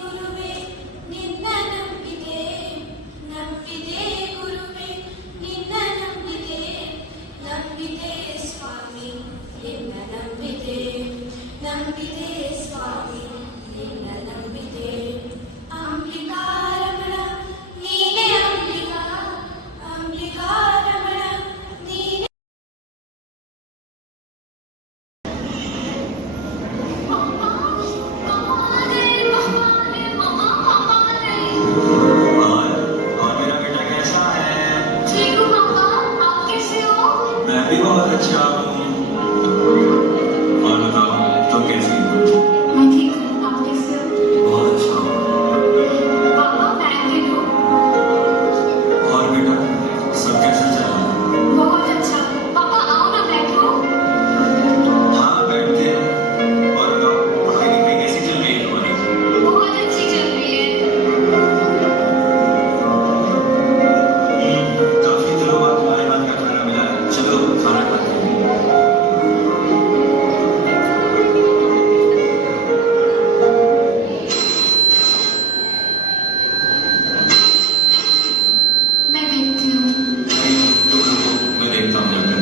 ಗುರುವೇ ನಿನ್ನ ನಂಬಿದೆ ನಂಬಿದೆ ಗುರುವೇ ನಿನ್ನ ನಂಬಿದೆ ನಂಬಿದೆ ಸ್ವಾಮಿ ನಿನ್ನ ನಂಬಿದೆ ನಂಬಿದೆ ಸ್ವಾಮಿ ನಿನ್ನ ನಂಬಿದೆ ಅಂಬಿಕಾರಮಣ ನೀನೇ ಅಂಬಿಕಾ ಅಂಬಿಕಾರಮಣ ನೀನೇ मैं भी बहुत अच्छा हूँ। और बताओ तुम कैसी हो? मैं ठीक हूँ, आप कैसे हो? बहुत अच्छा हूँ। पापा मैं भी हूँ। और बेटा सब कैसा चल रहा है? बहुत अच्छा। पापा आओ ना बैठो। हाँ बैठते हैं। और बताओ पढ़ाई लिखाई कैसी चल रही है तुम्हारी? बहुत अच्छी चल रही है। काफी दिनों बाद तुम्हारे हाथ का खाना मिला है। चलो खाना खाते हैं। मैं देखती हूँ। नहीं, तुम रुको, मैं देखता हूँ जाकर।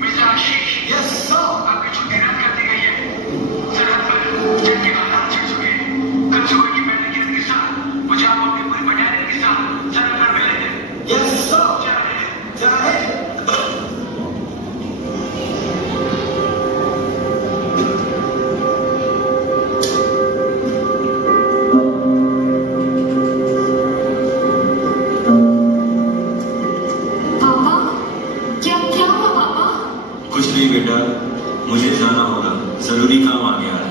मिस्टर आशीष, यस सर। आपकी छुट्टी रद्द कर दी गई है। सरहद पर जंग के हालात छिड़ चुके हैं। कल सुबह की पहली गिरफ्त के साथ मुझे आप अपनी पूरी बटालियन के साथ सरहद पर मिले थे। Yes sir. क्या है? चाहे पापा क्या क्या हुआ पापा? कुछ नहीं बेटा, मुझे जाना होगा, जरूरी काम आ गया है।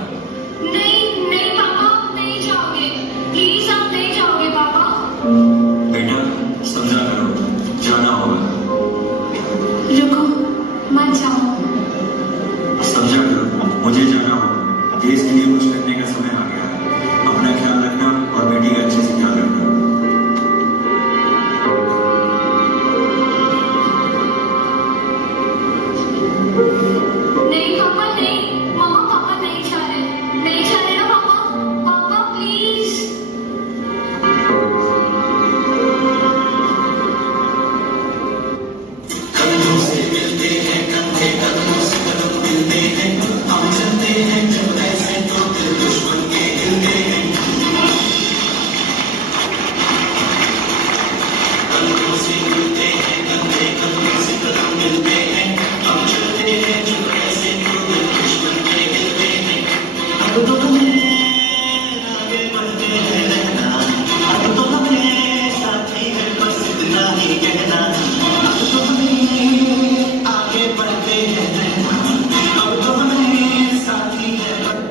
नहीं नहीं पापा आप नहीं जाओगे, प्लीज आप नहीं जाओगे पापा। बेटा समझा करो, जाना होगा। रुको मत जाओ। समझा करो, मुझे जाना होगा। देश के लिए कुछ करने का समय आ गया है। अपना ख्याल रखना और बेटी का अच्छे से ख्याल रखना। नहीं पापा नहीं, मम्मा पापा नहीं जा रहे ना पापा। पापा प्लीज। कंधों से मिलते हैं कंधे, कदमों से कदम मिलते हैं, हम चलते हैं जब ऐसे तो दिल दुश्मन के हिलते हैं। कंधों से मिलते हैं कंधे, कदमों से कदम मिलते हैं, हम चलते हैं जब ऐसे तो दिल दुश्मन के हिलते हैं। अब तो हमें आगे बढ़ते हैं रहना, अब तो हमें साथी है बस इतना ही कहना। अब तो हमें आगे बढ़ते हैं रहना, अब तो हमें साथी है बस।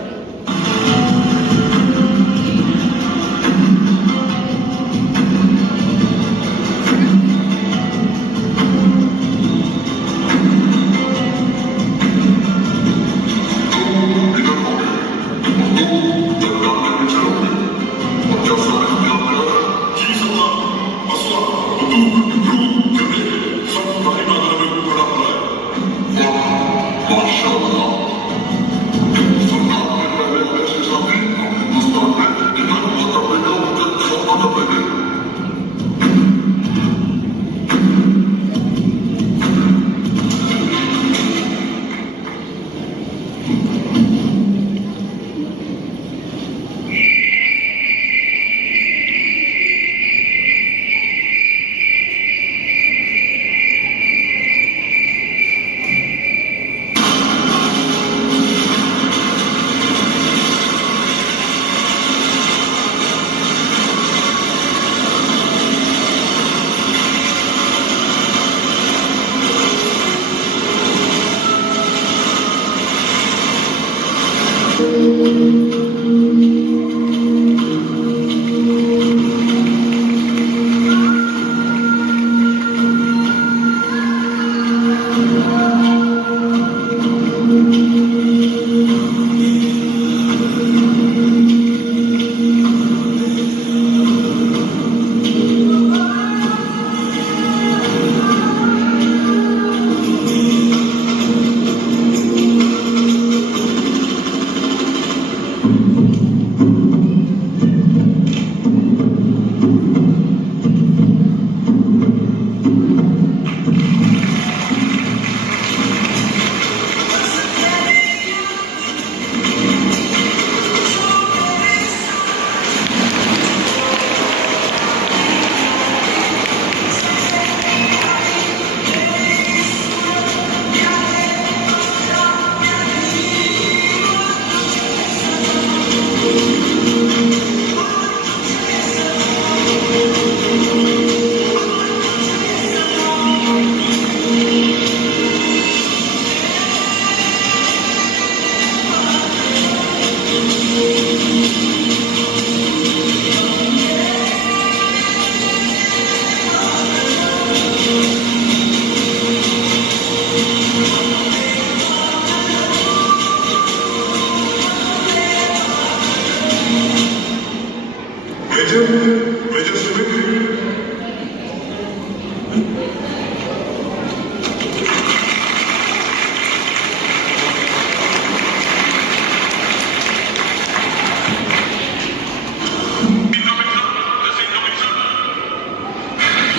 ಮೇಜರ್ ಸಿವಿಕ್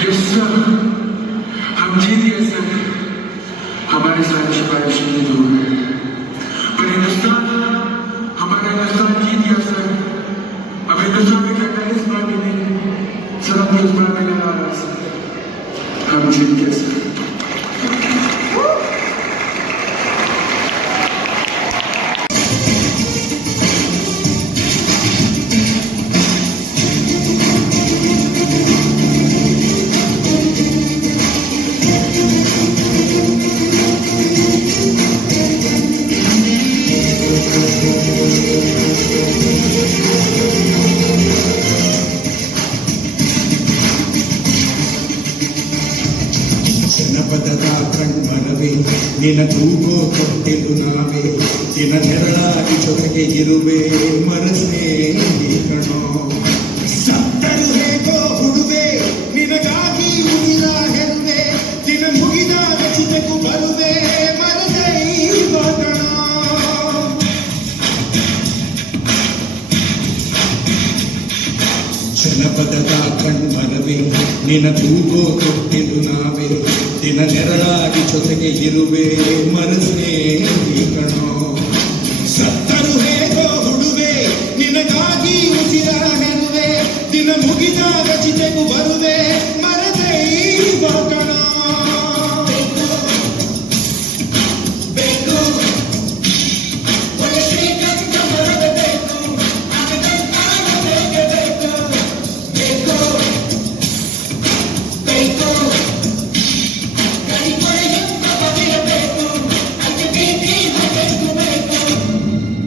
यस सर, हम जीत गए सर। हमारे सारी सिपाही शहीद हो गए, पर हमारा हिंदुस्तान जीत गया सर। अब हिंदुस्तान में क्या करें इस बार भी नहीं सर, अब इस बार में लगा रहा सर। हम जीत गए सर। ಜನಪದದ ಕಣ್ಮನವೇ ನಿನ್ನ ತೂಗೋ ಕೊಟ್ಟಿದ್ದು ನಾವೇ, ನಿನ್ನ ನೆರಳಾಗಿ ಜೊತೆಗೆ ಇರುವೆ ಮರಸೇ ಕಣೋ. ಸತ್ತರು ಹೇಗೋ ಹುಡುವೆ ನಿನಗಾಗಿ ಉಸಿರ ಹೆರುವೆ, ದಿನ ಮುಗಿದ ರಚಿತೆಗೂ ಬರುವೆ ಮರದೈವ ಕಣೋ. ಜನಪದದ ಕಣ್ಮನವೇ ನಿನ್ನ ತೂಗೋ ಕೊಟ್ಟಿದ್ದು ನಾವೇ, ದಿನ ನೆರಳಾಗಿ ಜೊತೆಗೆ ಇರುವೆ ಮರಸೇ ಕಣೋ. ಸತ್ತರು ಹೇಗೋ ಹುಡುವೆ ನಿನಗಾಗಿ ಉಸಿರ ಹೆರುವೆ, ದಿನ ಮುಗಿದ ರಚಿತೆಗೂ ಬರುವೆ ಮರದೈವ ಕಣೋ.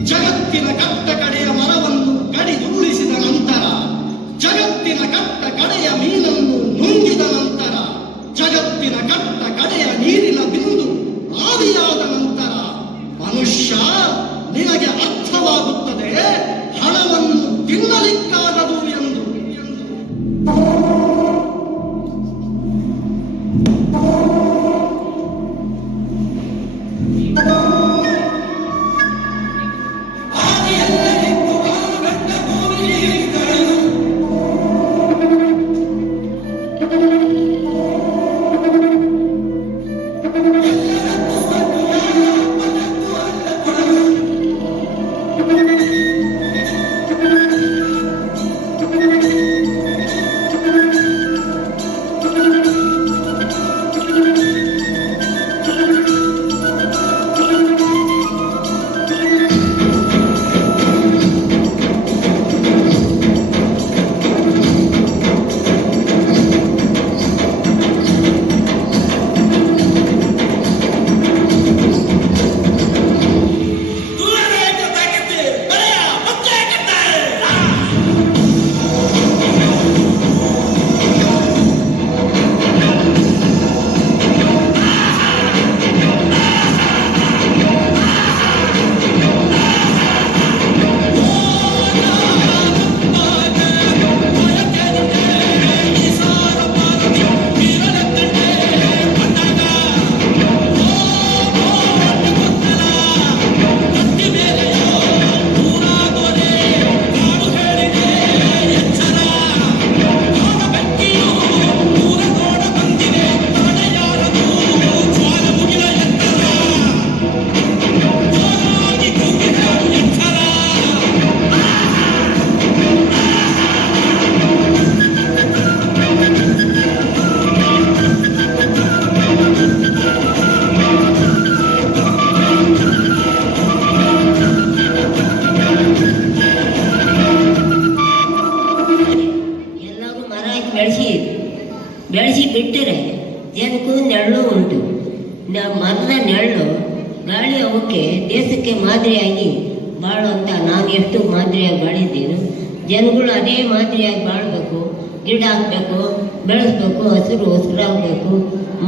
ಜಗತ್ತಿನ ಕಟ್ಟ ಕಡೆಯ ಮರವನ್ನು ಕಡಿದು ಉಳಿಸಿದ ನಂತರ, ಜಗತ್ತಿನ ಕಟ್ಟ ಕಡೆಯ ಮೀನನ್ನು ನುಂಗಿದ ನಂತರ, ಜಗತ್ತಿನ ಕಟ್ಟ ಕಡೆಯ ನೀರಿನ ಬಿಂದು ಆದಿಯಾದ ನಂತರ ಮನುಷ್ಯ ನಿನಗೆ ಅರ್ಥವಾಗುತ್ತದೆ ಹಣವನ್ನು ತಿನ್ನಲಿಕ್ಕಾಗದು ಎಂದು. ಬೆಳೆಸಿ ಬಿಟ್ಟರೆ ಜನಕ್ಕೂ ನೆರಳು ಉಂಟು. ಮರದ ನೆರಳು ಗಾಳಿ ಅವಕ್ಕೆ ದೇಶಕ್ಕೆ ಮಾದರಿಯಾಗಿ ಬಾಳುವಂತ ನಾನು ಎಷ್ಟು ಮಾದರಿಯಾಗಿ ಬಾಳಿದ್ದೇನು, ಜನಗಳು ಅದೇ ಮಾದರಿಯಾಗಿ ಬಾಳಬೇಕು. ಗಿಡ ಹಾಕಬೇಕು, ಬೆಳೆಸ್ಬೇಕು, ಹಸಿರಾಗಬೇಕು.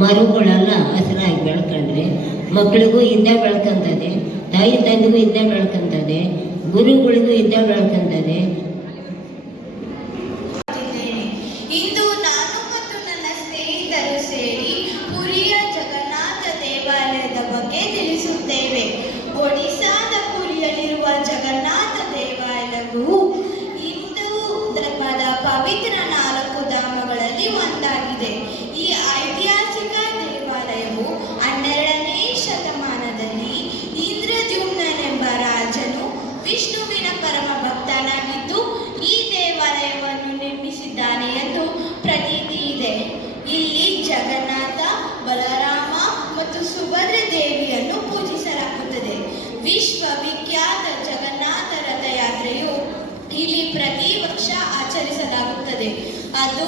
ಮರಗಳೆಲ್ಲ ಹಸಿರಾಗಿ ಬೆಳ್ಕೊಂಡ್ರೆ ಮಕ್ಕಳಿಗೂ ಇದ್ದ ಬೆಳ್ಕೊಂತದೆ, ತಾಯಿ ತಂದೆಗೂ ಇದ್ದ ಬೆಳ್ಕೊಂತದೆ, ಗುರುಗಳಿಗೂ ಇದ್ದ ಬೆಳ್ಕೊಂತದೆ. ಆರಂಭವಾಗುತ್ತದೆ. ಅದು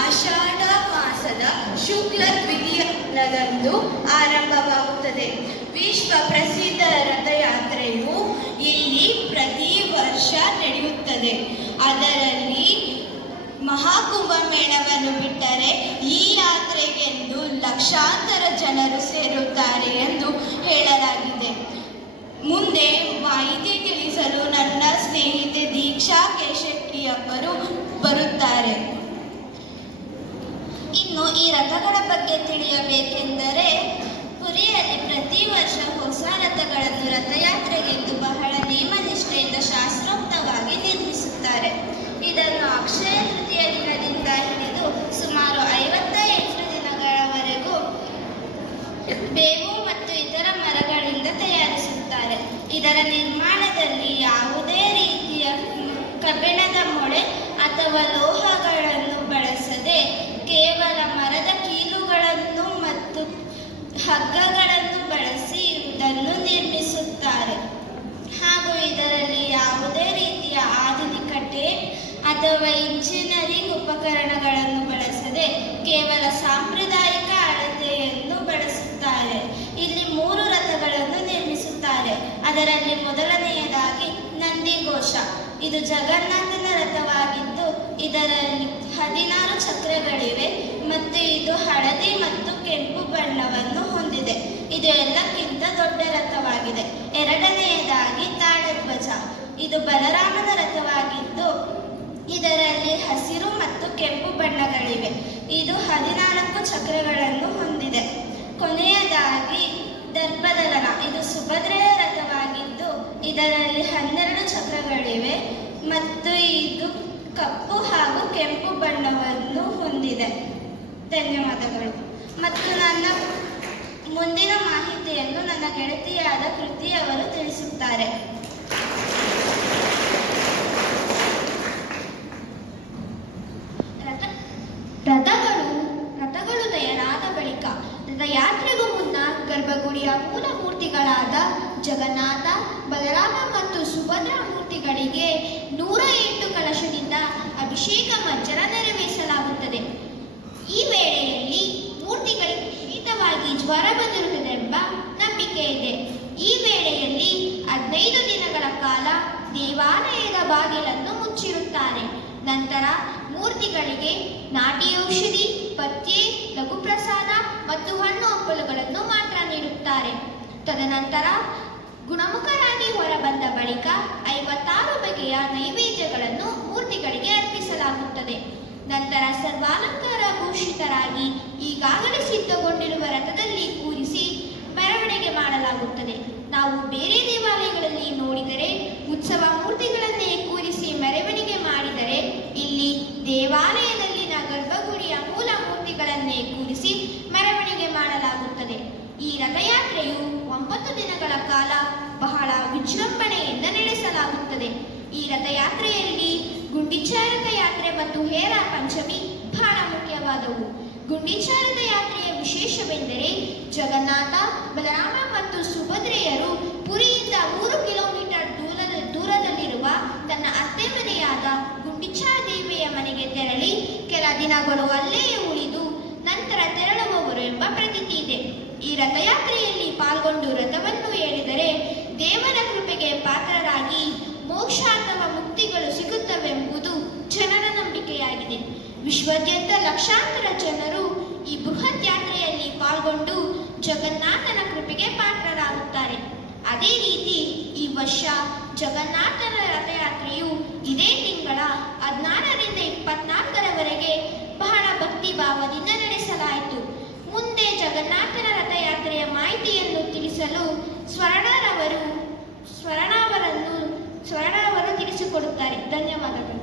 ಆಷಾಢ ಮಾಸದ ಶುಕ್ಲ ದ್ವಿತೀಯದಂದು ಆರಂಭವಾಗುತ್ತದೆ. ವಿಶ್ವ ಪ್ರಸಿದ್ಧ ರಥಯಾತ್ರೆಯು ಇಲ್ಲಿ ಪ್ರತಿ ವರ್ಷ ನಡೆಯುತ್ತದೆ. ಅದರಲ್ಲಿ ಮಹಾಕುಂಭಮೇಳವನ್ನು ಬಿಟ್ಟರೆ ಈ ಯಾತ್ರೆಗೆಂದು ಲಕ್ಷಾಂತರ ಜನರು ಸೇರುತ್ತಾರೆ ಎಂದು ಹೇಳಲಾಗಿದೆ. ಮುಂದೆ ಮಾಹಿತಿ ತಿಳಿಸಲು ನನ್ನ ಸ್ನೇಹಿತೆ ದೀಕ್ಷಾ ಕೇಶೆಟ್ಟಿಯವರು ಬರುತ್ತಾರೆ. ಇನ್ನು ಈ ರಥಗಳ ಬಗ್ಗೆ ತಿಳಿಯಬೇಕೆಂದರೆ, ಪುರಿಯಲ್ಲಿ ಪ್ರತಿ ವರ್ಷ ಹೊಸ ರಥಗಳನ್ನು ರಥಯಾತ್ರೆಗೆಂದು ಬಹಳ ನೇಮನಿಷ್ಠೆಯಿಂದ ಶಾಸ್ತ್ರೋಕ್ತವಾಗಿ ನಿರ್ಮಿಸುತ್ತಾರೆ. ಇದನ್ನು ಅಕ್ಷಯ ತೃತೀಯ ದಿನದಿಂದ ಹಿಡಿದು ಸುಮಾರು 58 ದಿನಗಳವರೆಗೂ ಬೇವು ಮತ್ತು ಇತರ ಮರಗಳಿಂದ ತಯಾರಿಸುತ್ತಾರೆ. ಇದರ ನಿರ್ಮಾಣದಲ್ಲಿ ಯಾವುದೇ ರೀತಿಯ ಕಬ್ಬಿಣದ ಮೊಳೆ ಅಥವಾ ಲೋಹಗಳನ್ನು ಬಳಸದೆ ಕೇವಲ ಮರದ ಕೀಲುಗಳನ್ನು ಮತ್ತು ಹಗ್ಗಗಳನ್ನು ಬಳಸಿ ಇದನ್ನು ನಿರ್ಮಿಸುತ್ತಾರೆ. ಹಾಗೂ ಇದರಲ್ಲಿ ಯಾವುದೇ ರೀತಿಯ ಆಧುನಿಕ ಟೇಪ್ ಅಥವಾ ಇಂಜಿನಿಯರಿಂಗ್ ಉಪಕರಣಗಳನ್ನು ಬಳಸದೆ ಕೇವಲ ಸಾಂಪ್ರದಾಯಿಕ ಅಳತೆಯನ್ನು ಬಳಸುತ್ತಾರೆ. ಇಲ್ಲಿ 3 ರಥಗಳನ್ನು ನಿರ್ಮಿಸುತ್ತಾರೆ. ಅದರಲ್ಲಿ ಮೊದಲನೆಯದಾಗಿ ನಂದಿಘೋಷ. ಇದು ಜಗನ್ನಾಥನ ರಥವಾಗಿದ್ದು ಇದರಲ್ಲಿ 16 ಚಕ್ರಗಳಿವೆ ಮತ್ತು ಇದು ಹಳದಿ ಮತ್ತು ಕೆಂಪು ಬಣ್ಣವನ್ನು ಹೊಂದಿದೆ. ಇದು ಎಲ್ಲಕ್ಕಿಂತ ದೊಡ್ಡ ರಥವಾಗಿದೆ. ಎರಡನೆಯದಾಗಿ ತಾಳಧ್ವಜ. ಇದು ಬಲರಾಮನ ರಥವಾಗಿದ್ದು ಇದರಲ್ಲಿ ಹಸಿರು ಮತ್ತು ಕೆಂಪು ಬಣ್ಣಗಳಿವೆ. ಇದು 14 ಚಕ್ರಗಳನ್ನು ಹೊಂದಿದೆ. ಕೊನೆಯದಾಗಿ ದರ್ಪದಲನ. ಇದು ಸುಭದ್ರೆಯ ರಥವಾಗಿದ್ದು ಇದರಲ್ಲಿ 12 ಚಕ್ರಗಳಿವೆ ಮತ್ತು ಇದು ಕಪ್ಪು ಹಾಗೂ ಕೆಂಪು ಬಣ್ಣವನ್ನು ಹೊಂದಿದೆ. ಧನ್ಯವಾದಗಳು. ಮತ್ತು ನನ್ನ ಮುಂದಿನ ಮಾಹಿತಿಯನ್ನು ನನ್ನ ಗೆಳತಿಯಾದ ಕೃತಿಯವರು ತಿಳಿಸುತ್ತಾರೆ. ರಥಗಳು ತಯಾರಾದ ಬಳಿಕ ರಥಯಾತ್ರೆಗೂ ಮುನ್ನ ಗರ್ಭಗುಡಿಯ ಮೂಲ ಮೂರ್ತಿಗಳಾದ ಜಗನ್ನಾಥ, ಬಲರಾಮ ಮತ್ತು ಸುಭದ್ರಾ ಮೂರ್ತಿಗಳಿಗೆ 108 ಕಲಶದಿಂದ ಅಭಿಷೇಕ ಮಜ್ಜನ ನೆರವೇರಿಸಲಾಗುತ್ತದೆ. ಈ ವೇಳೆಯಲ್ಲಿ ಮೂರ್ತಿಗಳಿಗೆ ಶೀತವಾಗಿ ಜ್ವರ ಬಂದಿರುತ್ತದೆಂಬ ನಂಬಿಕೆ ಇದೆ. ಈ ವೇಳೆಯಲ್ಲಿ 15 ದಿನಗಳ ಕಾಲ ದೇವಾಲಯದ ಬಾಗಿಲನ್ನು ಮುಚ್ಚಿರುತ್ತಾರೆ. ನಂತರ ಮೂರ್ತಿಗಳಿಗೆ ನಾಟಿ ಔಷಧಿ, ಪಥ್ಯೆ, ಲಘು ಪ್ರಸಾದ ಮತ್ತು ಹಣ್ಣು ಹಂಪಲುಗಳನ್ನು ಮಾತ್ರ ನೀಡುತ್ತಾರೆ. ತದನಂತರ ಗುಣಮುಖರಾಗಿ ಹೊರಬಂದ ಬಳಿಕ 56 ಬಗೆಯ ನೈವೇದ್ಯಗಳನ್ನು ಮೂರ್ತಿಗಳಿಗೆ ಅರ್ಪಿಸಲಾಗುತ್ತದೆ. ನಂತರ ಸರ್ವಾಲಂಕಾರ ಭೂಷಿತರಾಗಿ ಈಗಾಗಲೇ ಸಿದ್ಧಗೊಂಡಿರುವ ರಥದಲ್ಲಿ ಕೂರಿಸಿ ಮೆರವಣಿಗೆ ಮಾಡಲಾಗುತ್ತದೆ. ನಾವು ಬೇರೆ ದೇವಾಲಯಗಳಲ್ಲಿ ನೋಡಿದರೆ ಉತ್ಸವ ಮೂರ್ತಿಗಳನ್ನೇ ಕೂರಿಸಿ ಮೆರವಣಿಗೆ ಮಾಡಿದರೆ, ಇಲ್ಲಿ ದೇವಾಲಯದಲ್ಲಿನ ಗರ್ಭಗುಡಿಯ ಮೂಲ ಮೂರ್ತಿಗಳನ್ನೇ ಕೂರಿಸಿ ಮೆರವಣಿಗೆ ಮಾಡಲಾಗುತ್ತದೆ. ಈ ರಥಯಾತ್ರೆಯು 9 ದಿನಗಳ ಕಾಲ ಬಹಳ ವಿಜೃಂಭಣೆಯಿಂದ ನಡೆಸಲಾಗುತ್ತದೆ. ಈ ರಥಯಾತ್ರೆಯಲ್ಲಿ ಗುಂಡಿಚಾ ರಥಯಾತ್ರೆ ಮತ್ತು ಹೇರ ಪಂಚಮಿ ಬಹಳ ಮುಖ್ಯವಾದವು. ಗುಂಡಿಚಾ ರಥಯಾತ್ರೆಯ ವಿಶೇಷವೆಂದರೆ ಜಗನ್ನಾಥ, ಬಲರಾಮ ಮತ್ತು ಸುಭದ್ರೆಯರು ಪುರಿಯಿಂದ 3 ಕಿಲೋಮೀಟರ್ ದೂರದಲ್ಲಿರುವ ತನ್ನ ಅತ್ತೆ ಮನೆಯಾದ ಗುಂಡಿಚಾ ದೇವಿಯ ಮನೆಗೆ ತೆರಳಿ ಕೆಲ ದಿನಗಳು ಅಲ್ಲಿಯೇ ಉಳಿದು ನಂತರ ತೆರಳುವವರು ಎಂಬ ಪ್ರತೀತಿ ಇದೆ. ಈ ರಥಯಾತ್ರೆಯಲ್ಲಿ ಪಾಲ್ಗೊಂಡು ರಥವನ್ನು ಏಳಿದರೆ ದೇವರ ಕೃಪೆಗೆ ಪಾತ್ರರಾಗಿ ಮೋಕ್ಷ ಅಥವಾ ಮುಕ್ತಿಗಳು ಸಿಗುತ್ತವೆಂಬುದು ಜನರ ನಂಬಿಕೆಯಾಗಿದೆ. ವಿಶ್ವಾದ್ಯಂತ ಲಕ್ಷಾಂತರ ಜನರು ಈ ಬೃಹತ್ ಯಾತ್ರೆಯಲ್ಲಿ ಪಾಲ್ಗೊಂಡು ಜಗನ್ನಾಥನ ಕೃಪೆಗೆ ಪಾತ್ರರಾಗುತ್ತಾರೆ. ಅದೇ ರೀತಿ ಈ ವರ್ಷ ಜಗನ್ನಾಥನ ರಥಯಾತ್ರೆಯು ಇದೇ ತಿಂಗಳ 16ರಿಂದ 24ರವರೆಗೆ ಬಹಳ ಭಕ್ತಿ ಭಾವದಿಂದ ನಡೆಸಲಾಯಿತು. ಮುಂದೆ ಜಗನ್ನಾಥನ ರಥಯಾತ್ರೆಯ ಮಾಹಿತಿಯನ್ನು ತಿಳಿಸಲು ಸ್ವರ್ಣಾವರನ್ನು ತಿಳಿಸಿಕೊಡುತ್ತಾರೆ. ಧನ್ಯವಾದಗಳು.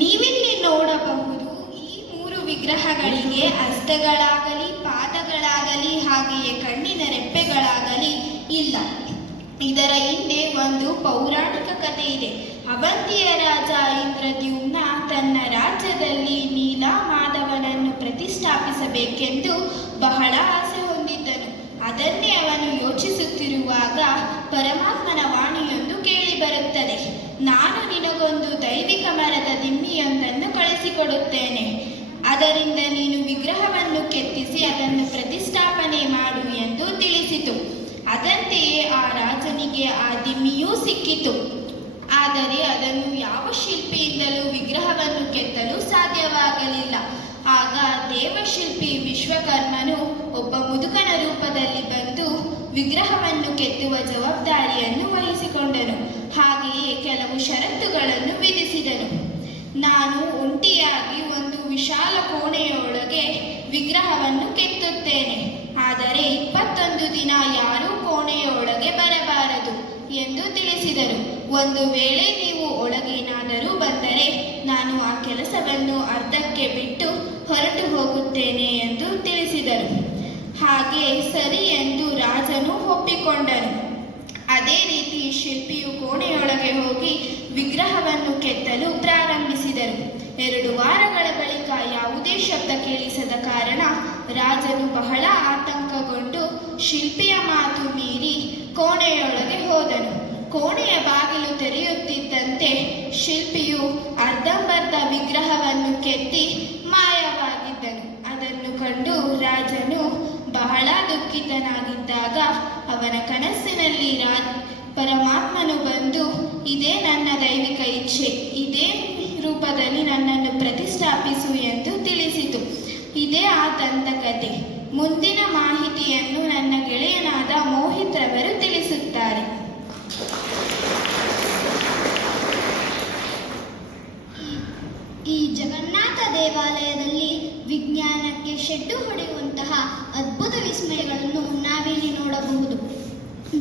ನೀವಿಲ್ಲಿ ನೋಡಬಹುದು, ಈ 3 ವಿಗ್ರಹಗಳಿಗೆ ಹಸ್ತಗಳಾಗಲಿ, ಪಾದಗಳಾಗಲಿ, ಹಾಗೆಯೇ ಕಣ್ಣಿನ ರೆಪ್ಪೆಗಳಾಗಲಿ ಇಲ್ಲ. ಇದರ ಹಿಂದೆ ಒಂದು ಪೌರಾಣಿಕ ಕಥೆ ಇದೆ. ಅವಂತಿಯ ರಾಜ ಇಂದ್ರದ್ಯುಮ್ನ ತನ್ನ ರಾಜ್ಯದಲ್ಲಿ ನೀಲಮಾಧವನನ್ನು ಪ್ರತಿಷ್ಠಾಪಿಸಬೇಕೆಂದು ಬಹಳ ಆಸೆ ಹೊಂದಿದ್ದನು. ಅದನ್ನೇ ಅವನು ಯೋಚಿಸುತ್ತಿರುವಾಗ ಪರಮಾತ್ಮನ ವಾಣಿಯೊಂದು ಕೇಳಿ ಬರುತ್ತದೆ. ನಾನು ಇತ್ತು. ಆದರೆ ಅದನ್ನು ಯಾವ ಶಿಲ್ಪಿಯಿಂದಲೂ ವಿಗ್ರಹವನ್ನು ಕೆತ್ತಲು ಸಾಧ್ಯವಾಗಲಿಲ್ಲ. ಆಗ ದೇವಶಿಲ್ಪಿ ವಿಶ್ವಕರ್ಮನು ಒಬ್ಬ ಮುದುಕನ ರೂಪದಲ್ಲಿ ಬಂದು ವಿಗ್ರಹವನ್ನು ಕೆತ್ತುವ ಜವಾಬ್ದಾರಿಯನ್ನು ವಹಿಸಿಕೊಂಡನು. ಹಾಗೆಯೇ ಕೆಲವು ಷರತ್ತುಗಳನ್ನು ವಿಧಿಸಿದನು. ನಾನು ಒಂಟಿಯಾಗಿ ಒಂದು ವಿಶಾಲ ಕೋಣೆಯೊಳಗೆ ವಿಗ್ರಹವನ್ನು ಕೆತ್ತುತ್ತೇನೆ. ಆದರೆ 21 ದಿನ ಯಾರೂ ಕೋಣೆಯೊಳಗೆ ಬರಬಾರದು ಎಂದು ತಿಳಿಸಿದರು. ಒಂದು ವೇಳೆ ನೀವು ಒಳಗೇನಾದರೂ ಬಂದರೆ ನಾನು ಆ ಕೆಲಸವನ್ನು ಅರ್ಧಕ್ಕೆ ಬಿಟ್ಟು ಹೊರಟು ಹೋಗುತ್ತೇನೆ ಎಂದು ತಿಳಿಸಿದರು. ಹಾಗೆ ಸರಿ ಎಂದು ರಾಜನು ಒಪ್ಪಿಕೊಂಡನು. ಅದೇ ರೀತಿ ಶಿಲ್ಪಿಯು ಕೋಣೆಯೊಳಗೆ ಹೋಗಿ ವಿಗ್ರಹವನ್ನು ಕೆತ್ತಲು ಪ್ರಾರಂಭಿಸಿದರು. 2 ವಾರಗಳ ಬಳಿಕ ಯಾವುದೇ ಶಬ್ದ ಕೇಳಿಸದ ಕಾರಣ ರಾಜನು ಬಹಳ ಆತಂಕಗೊಂಡು ಶಿಲ್ಪಿಯ ಮಾತು ಮೀರಿ ಕೋಣೆಯೊಳಗೆ ಹೋದನು. ಕೋಣೆಯ ಬಾಗಿಲು ತೆರೆಯುತ್ತಿದ್ದಂತೆ ಶಿಲ್ಪಿಯು ಅರ್ಧಂಬರ್ಧ ವಿಗ್ರಹವನ್ನು ಕೆತ್ತಿ ಮಾಯವಾಗಿದ್ದನು. ಅದನ್ನು ಕಂಡು ರಾಜನು ಬಹಳ ದುಃಖಿತನಾಗಿದ್ದಾಗ ಅವನ ಕನಸಿನಲ್ಲಿ ಪರಮಾತ್ಮನು ಬಂದು, ಇದೇ ನನ್ನ ದೈವಿಕ ಇಚ್ಛೆ, ಇದೇ ರೂಪದಲ್ಲಿ ನನ್ನನ್ನು ಪ್ರತಿಷ್ಠಾಪಿಸು ಎಂದು ತಿಳಿಸಿತು. ಇದೇ ಆ ದಂತಕಥೆ. ಮುಂದಿನ ಮಾಹಿತಿಯನ್ನು ನನ್ನ ಗೆಳೆಯನಾದ ಮೋಹಿತ್ ರವರು ತಿಳಿಸುತ್ತಾರೆ. ಈ ಜಗನ್ನಾಥ ದೇವಾಲಯದಲ್ಲಿ ವಿಜ್ಞಾನಕ್ಕೆ ಶೆಡ್ಡು ಹೊಡೆಯುವಂತಹ ಅದ್ಭುತ ವಿಸ್ಮಯಗಳನ್ನು ನಾವಿಲ್ಲಿ ನೋಡಬಹುದು.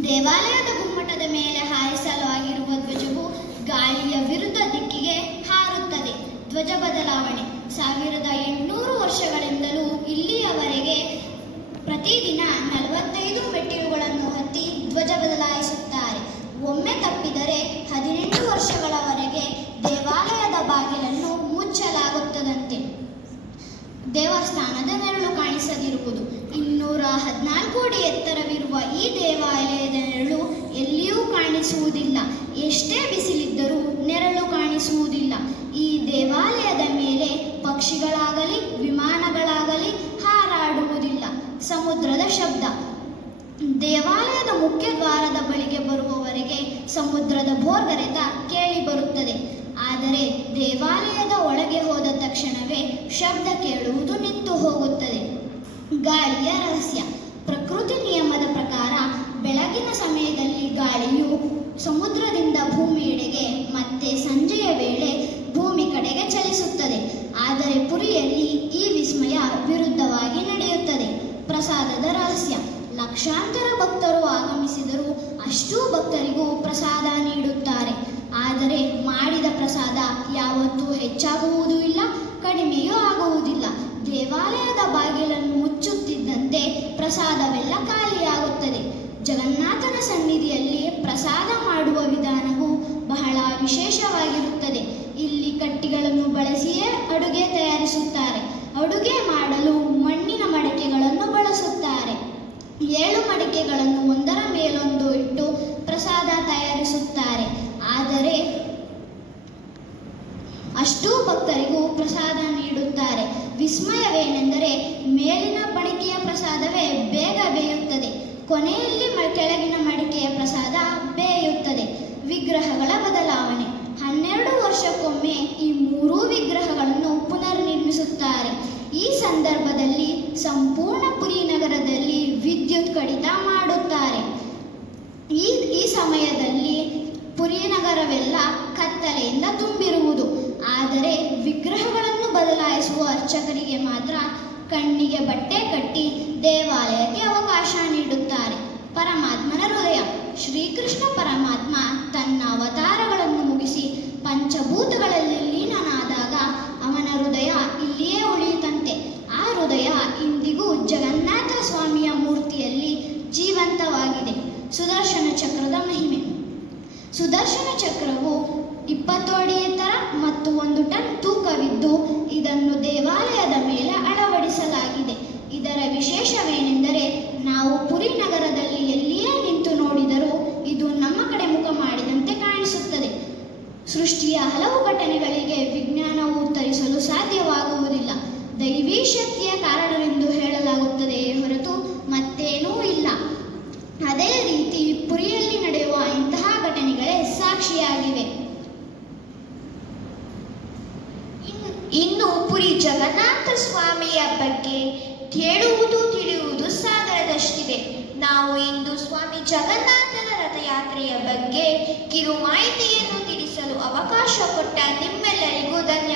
ದೇವಾಲಯದ ಗುಮ್ಮಟದ ಮೇಲೆ ಹಾರಿಸಲಾಗಿರುವ ಧ್ವಜವು ಗಾಳಿಯ ವಿರುದ್ಧ ದಿಕ್ಕಿಗೆ ಹಾರುತ್ತದೆ. ಧ್ವಜ ಬದಲಾವಣೆ 1800 ವರ್ಷಗಳಿಂದಲೂ ಇಲ್ಲಿಯವರೆಗೆ ಪ್ರತಿದಿನ 45 ಮೆಟ್ಟಿಲುಗಳನ್ನು ಹತ್ತಿ ಧ್ವಜ ಬದಲಾಯಿಸುತ್ತಾರೆ. ಒಮ್ಮೆ ತಪ್ಪಿದರೆ 18 ವರ್ಷಗಳವರೆಗೆ ದೇವಾಲಯದ ಬಾಗಿಲನ್ನು ಮುಚ್ಚಲಾಗುತ್ತದಂತೆ. ದೇವಸ್ಥಾನದ ನೆರಳು ಕಾಣಿಸದಿರುವುದು. 214 ಅಡಿ ಎತ್ತರವಿರುವ ಈ ದೇವಾಲಯದ ನೆರಳು ಎಲ್ಲಿಯೂ ಕಾಣಿಸುವುದಿಲ್ಲ. ಎಷ್ಟೇ ಬಿಸಿಲಿದ್ದರೂ ನೆರಳು ಕಾಣಿಸುವುದಿಲ್ಲ. ಈ ದೇವಾಲಯದ ಮೇಲೆ ಪಕ್ಷಿಗಳಾಗಲಿ ವಿಮಾನಗಳಾಗಲಿ ಹಾರಾಡುವುದಿಲ್ಲ. ಸಮುದ್ರದ ಶಬ್ದ. ದೇವಾಲಯದ ಮುಖ್ಯ ದ್ವಾರದ ಬಳಿಗೆ ಬರುವವರೆಗೆ ಸಮುದ್ರದ ಭೋರ್ಗರೆತ ಕೇಳಿ ಬರುತ್ತದೆ. ಆದರೆ ದೇವಾಲಯದ ಒಳಗೆ ಹೋದ ತಕ್ಷಣವೇ ಶಬ್ದ ಕೇಳುವುದು ನಿಂತು ಹೋಗುತ್ತದೆ. ಗಾಳಿಯ ರಹಸ್ಯ. ಪ್ರಕೃತಿ ನಿಯಮದ ಪ್ರಕಾರ ಬೆಳಗಿನ ಸಮಯದಲ್ಲಿ ಗಾಳಿಯು ಸಮುದ್ರದಿಂದ ಭೂಮಿಯೆಡೆಗೆ ಮತ್ತೆ ಸಂಜೆಯ ವೇಳೆ ಭೂಮಿ ಕಡೆಗೆ ಚಲಿಸುತ್ತದೆ. ಆದರೆ ಪುರಿಯಲ್ಲಿ ಈ ವಿಸ್ಮಯ ವಿರುದ್ಧವಾಗಿ ನಡೆಯುತ್ತದೆ. ಪ್ರಸಾದದ ರಹಸ್ಯ. ಲಕ್ಷಾಂತರ ಭಕ್ತರು ಆಗಮಿಸಿದರೂ ಅಷ್ಟೂ ಭಕ್ತರಿಗೂ ಪ್ರಸಾದ ನೀಡುತ್ತಾರೆ. ಆದರೆ ಮಾಡಿದ ಪ್ರಸಾದ ಯಾವತ್ತೂ ಹೆಚ್ಚಾಗುವುದೂ ಇಲ್ಲ, ಕಡಿಮೆಯೂ ಆಗುವುದಿಲ್ಲ. ದೇವಾಲಯದ ಬಾಗಿಲನ್ನು ಮುಚ್ಚುತ್ತಿದ್ದಂತೆ ಪ್ರಸಾದವೆಲ್ಲ ಖಾಲಿಯಾಗುತ್ತದೆ. ಜಗನ್ನಾಥನ ಸನ್ನಿಧಿಯಲ್ಲಿ ಪ್ರಸಾದ ಮಾಡುವ ವಿಧಾನವು ಬಹಳ ವಿಶೇಷವಾಗಿರುತ್ತದೆ. ಇಲ್ಲಿ ಕಟ್ಟಿಗಳನ್ನು ಬಳಸಿಯೇ ಅಡುಗೆ ತಯಾರಿಸುತ್ತಾರೆ. ಅಡುಗೆ ಮಾಡಲು ಮಣ್ಣಿನ ಮಡಕೆಗಳನ್ನು ಬಳಸುತ್ತಾರೆ. 7 ಮಡಕೆಗಳನ್ನು ಒಂದರ ಮೇಲೊಂದು ಇಟ್ಟು ಪ್ರಸಾದ ತಯಾರಿಸುತ್ತಾರೆ. ಆದರೆ ಅಷ್ಟೂ ಭಕ್ತರಿಗೂ ಪ್ರಸಾದ ನೀಡುತ್ತಾರೆ. ವಿಸ್ಮಯವೇನೆಂದರೆ ಮೇಲಿನ ಮಡಿಕೆಯ ಪ್ರಸಾದವೇ ಬೇಗ ಬೇಯುತ್ತದೆ, ಕೊನೆಯಲ್ಲಿ ಕೆಳಗಿನ ಮಡಿಕೆಯ ಪ್ರಸಾದ ಬೇಯುತ್ತದೆ. ವಿಗ್ರಹಗಳ ಬದಲಾವಣೆ. 12 ವರ್ಷಕ್ಕೊಮ್ಮೆ ಈ 3 ವಿಗ್ರಹಗಳನ್ನು ಪುನರ್ನಿರ್ಮಿಸುತ್ತಾರೆ. ಈ ಸಂದರ್ಭದಲ್ಲಿ ಸಂಪೂರ್ಣ ಪುರಿ ನಗರದಲ್ಲಿ ವಿದ್ಯುತ್ ಕಡಿತ ಮಾಡುತ್ತಾರೆ. ಈ ಸಮಯದಲ್ಲಿ ಪುರಿ ನಗರವೆಲ್ಲ ಕತ್ತಲೆಯಿಂದ ತುಂಬಿರುವುದು. ಆದರೆ ವಿಗ್ರಹಗಳನ್ನು ಬದಲಾಯಿಸುವ ಅರ್ಚಕರಿಗೆ ಮಾತ್ರ ಕಣ್ಣಿಗೆ ಬಟ್ಟೆ ಕಟ್ಟಿ ದೇವಾಲಯಕ್ಕೆ ಅವಕಾಶ ನೀಡುತ್ತಾರೆ. ಪರಮಾತ್ಮನ ಹೃದಯ. ಶ್ರೀಕೃಷ್ಣ ಪರಮಾತ್ಮ ತನ್ನ ಅವತಾರಗಳನ್ನು ಮುಗಿಸಿ ಪಂಚಭೂತಗಳಲ್ಲಿ ಲೀನನಾದಾಗ ಅವನ ಹೃದಯ ಇಲ್ಲಿಯೇ ಉಳಿಯುತ್ತಂತೆ. ಆ ಹೃದಯ ಇಂದಿಗೂ ಜಗನ್ನಾಥ ಸ್ವಾಮಿಯ ಮೂರ್ತಿಯಲ್ಲಿ ಜೀವಂತವಾಗಿದೆ. ಸುದರ್ಶನ ಚಕ್ರದ ಮಹಿಮೆ. ಸುದರ್ಶನ ಚಕ್ರವು 20 ಅಡಿ ಎತ್ತರ ಮತ್ತು 1 ಟನ್ ತೂಕವಿದ್ದು ಇದನ್ನು ದೇವಾಲಯದ ಮೇಲೆ ಅಳವಡಿಸಲಾಗಿದೆ. ಇದರ ವಿಶೇಷವೇನೆಂದರೆ ನಾವು ಪುರಿ ನಗರದಲ್ಲಿ ಎಲ್ಲಿಯೇ ನಿಂತು ನೋಡಿದರೂ ಇದು ನಮ್ಮ ಕಡೆ ಮುಖ ಮಾಡಿದಂತೆ ಕಾಣಿಸುತ್ತದೆ. ಸೃಷ್ಟಿಯ ಹಲವು ಘಟನೆಗಳಿಗೆ ವಿಜ್ಞಾನವು ಉತ್ತರಿಸಲು ಸಾಧ್ಯವಾಗುವುದಿಲ್ಲ. ದೈವೀ ಶಕ್ತಿಯ ಕಾರಣವೆಂದು ಹೇಳಲಾಗುತ್ತದೆಯೇ ಹೊರತು ಮತ್ತೇನೂ ಇಲ್ಲ. ಅದೇ ರೀತಿ ಪುರಿಯಲ್ಲಿ ನಡೆಯುವ ಇಂತಹ ಘಟನೆಗಳೇ ಸಾಕ್ಷಿ. ಜಗನ್ನಾಥ ಸ್ವಾಮಿಯ ಬಗ್ಗೆ ಹೇಳುವುದು ತಿಳಿಯುವುದು ಸಾಗರದಷ್ಟಿದೆ. ನಾವು ಇಂದು ಸ್ವಾಮಿ ಜಗನ್ನಾಥನ ರಥಯಾತ್ರೆಯ ಬಗ್ಗೆ ಕಿರು ಮಾಹಿತಿಯನ್ನು ತಿಳಿಸಲು ಅವಕಾಶ ಕೊಟ್ಟ ನಿಮ್ಮೆಲ್ಲರಿಗೂ ಧನ್ಯವಾದ.